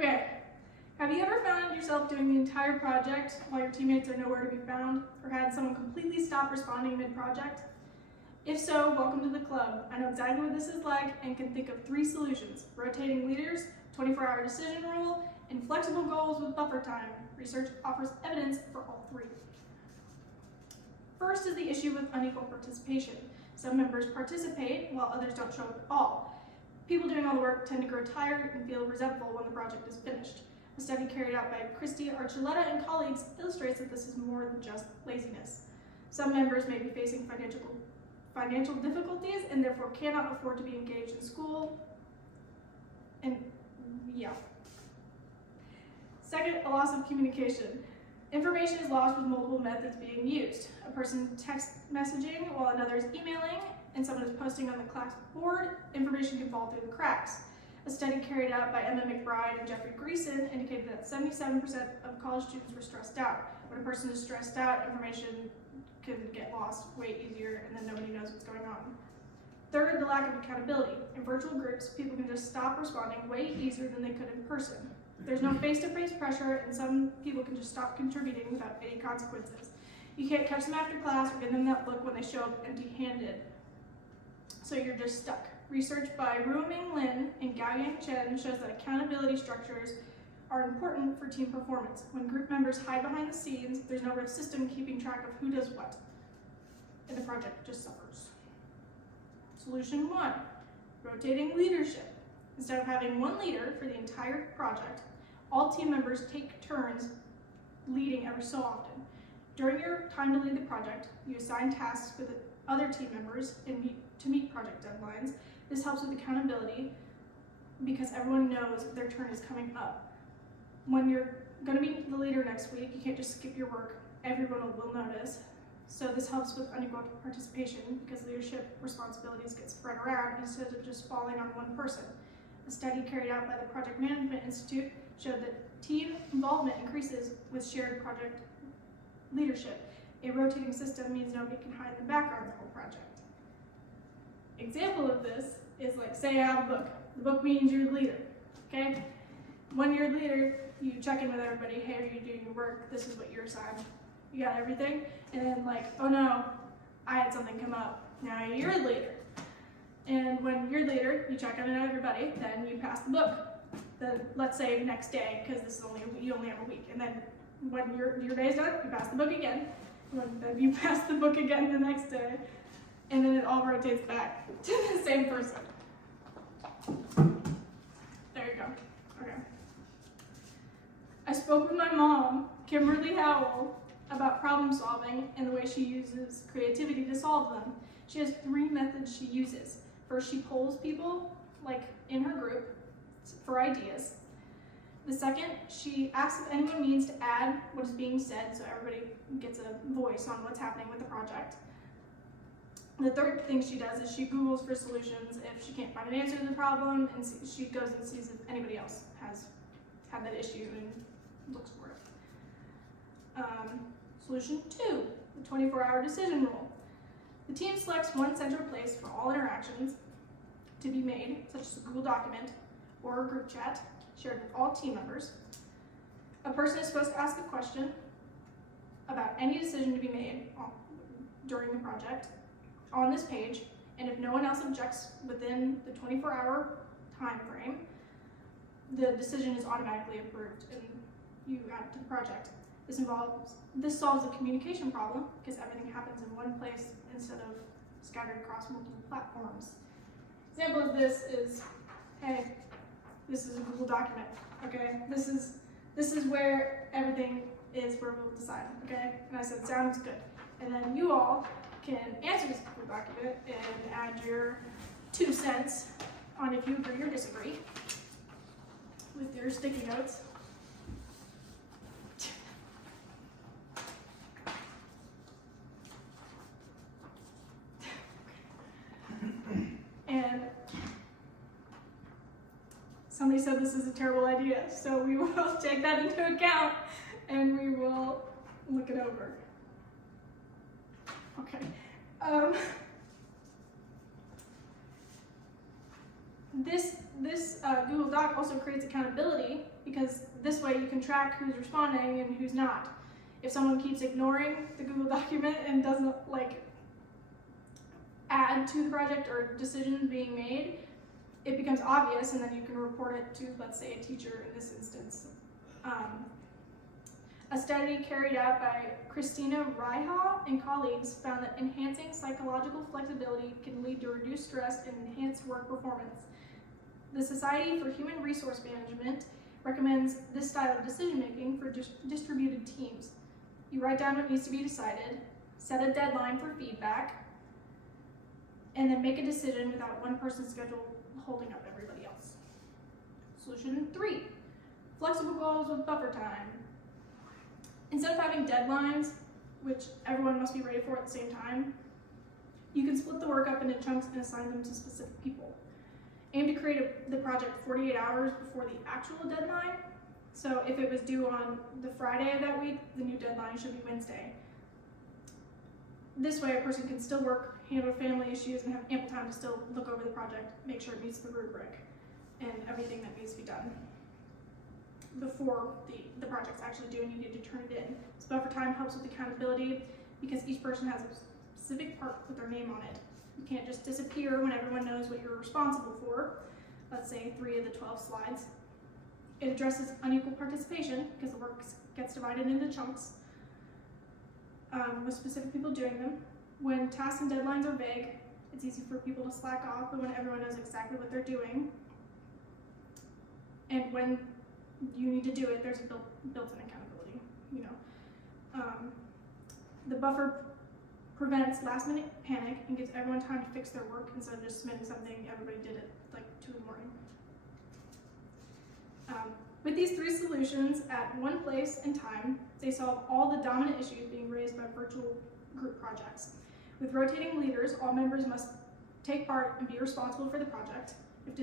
Okay, have you ever found yourself doing the entire project while your teammates are nowhere to be found, or had someone completely stop responding mid-project? If so, welcome to the club. I know exactly what this is like and can think of 3 solutions: rotating leaders, 24-hour decision rule, and flexible goals with buffer time. Research offers evidence for all 3. First is the issue with unequal participation. Some members participate while others don't show up at all. People doing all the work tend to grow tired and feel resentful when the project is finished. A study carried out by Christy Archuleta and colleagues illustrates that this is more than just laziness. Some members may be facing financial difficulties and therefore cannot afford to be engaged in school. And yeah. Second, a loss of communication. Information is lost with multiple methods being used. A person text messaging while another is emailing, and someone is posting on the class board. Information can fall through the cracks. A study carried out by Emma McBride and Jeffrey Greason indicated that 77% of college students were stressed out. When a person is stressed out, information can get lost way easier, and then nobody knows what's going on. Third, the lack of accountability. In virtual groups, people can just stop responding way easier than they could in person. There's no face-to-face pressure, and some people can just stop contributing without any consequences. You can't catch them after class or give them that look when they show up empty-handed. So you're just stuck. Research by Ruoming Lin and Gaoyang Chen shows that accountability structures are important for team performance. When group members hide behind the scenes, there's no real system keeping track of who does what, and the project just suffers. Solution 1, rotating leadership. Instead of having one leader for the entire project, all team members take turns leading every so often. During your time to lead the project, you assign tasks with other team members to meet project deadlines. This helps with accountability because everyone knows their turn is coming up. When you're going to be the leader next week, you can't just skip your work. Everyone will notice. So this helps with unequal participation because leadership responsibilities get spread around instead of just falling on one person. A study carried out by the Project Management Institute showed that team involvement increases with shared project leadership. A rotating system means nobody can hide in the background of the whole project. Example of this is like, say I have a book. The book means you're the leader, okay? When you're the leader, you check in with everybody. Hey, are you doing your work? This is what you're assigned. You got everything? And then like, oh no, I had something come up. Now you're the leader. And when you're the leader, you check in on everybody, then you pass the book. Let's say next day, because you only have a week. And then when your day's done, you pass the book again. Then you pass the book again the next day. And then it all rotates back to the same person. There you go. Okay. I spoke with my mom, Kimberly Howell, about problem solving and the way she uses creativity to solve them. She has 3 methods she uses. First, she polls people, like in her group, for ideas. The second, she asks if anyone needs to add what is being said so everybody gets a voice on what's happening with the project. The third thing she does is she Googles for solutions if she can't find an answer to the problem, and she goes and sees if anybody else has had that issue and looks for it. Solution 2, the 24-hour decision rule. The team selects one central place for all interactions to be made, such as a Google document or a group chat shared with all team members. A person is supposed to ask a question about any decision to be made during the project on this page, and if no one else objects within the 24-hour time frame, the decision is automatically approved and you add it to the project. This solves a communication problem because everything happens in one place instead of scattered across multiple platforms. Example of this is, hey, this is a Google document, okay? This is where everything is where we'll decide, okay? And I said, sounds good. And then you all can answer this Google document and add your 2 cents on if you agree or disagree with your sticky notes. And somebody said this is a terrible idea, so we will take that into account and we will look it over. Okay. This Google Doc also creates accountability because This way you can track who's responding and who's not. If someone keeps ignoring the Google document and doesn't add to the project or decisions being made, it becomes obvious, and then you can report it to, let's say, a teacher in this instance. A study carried out by Christina Ryha and colleagues found that enhancing psychological flexibility can lead to reduced stress and enhanced work performance. The Society for Human Resource Management recommends this style of decision-making for distributed teams. You write down what needs to be decided, set a deadline for feedback, and then make a decision without one person's schedule holding up everybody else. Solution 3, flexible goals with buffer time. Instead of having deadlines, which everyone must be ready for at the same time, you can split the work up into chunks and assign them to specific people. Aim to create the project 48 hours before the actual deadline. So if it was due on the Friday of that week, the new deadline should be Wednesday. This way a person can still work, handle family issues, and have ample time to still look over the project, make sure it meets the rubric, and everything that needs to be done before the project's actually due and you need to turn it in. So buffer time helps with accountability because each person has a specific part with their name on it. You can't just disappear when everyone knows what you're responsible for. Let's say 3 of the 12 slides. It addresses unequal participation because the work gets divided into chunks with specific people doing them. When tasks and deadlines are vague, it's easy for people to slack off, but when everyone knows exactly what they're doing, and when you need to do it, there's a built-in accountability, The buffer prevents last-minute panic and gives everyone time to fix their work instead of just submitting something everybody did at 2 in the morning. With these 3 solutions at one place and time, they solve all the dominant issues being raised by virtual group projects. With rotating leaders, all members must take part and be responsible for the project. If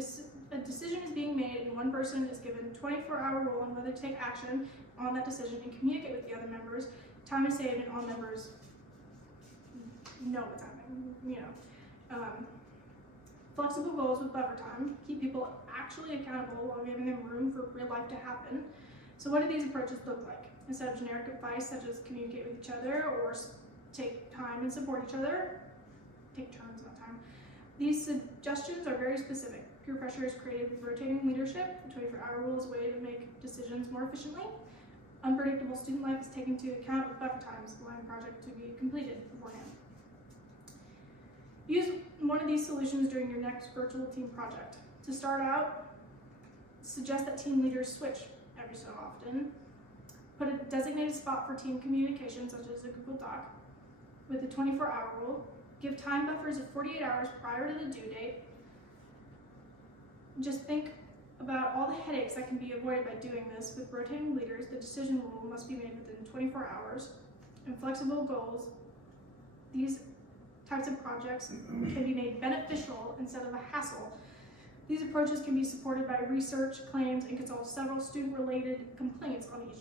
a decision is being made and one person is given a 24-hour rule on whether to take action on that decision and communicate with the other members, time is saved and all members know what's happening. Flexible goals with buffer time keep people actually accountable while giving them room for real life to happen. So what do these approaches look like? Instead of generic advice such as communicate with each other or take time and support each other, take turns, not time. These suggestions are very specific. Peer pressure is created with rotating leadership. The 24-hour rule is a way to make decisions more efficiently. Unpredictable student life is taken into account with buffer times, allowing the project to be completed beforehand. Use one of these solutions during your next virtual team project. To start out, suggest that team leaders switch every so often. Put a designated spot for team communication, such as a Google Doc, with the 24-hour rule. Give time buffers of 48 hours prior to the due date. Just think about all the headaches that can be avoided by doing this. With rotating leaders, the decision rule must be made within 24 hours. And flexible goals, these types of projects can be made beneficial instead of a hassle. These approaches can be supported by research, claims, and can solve several student-related complaints on each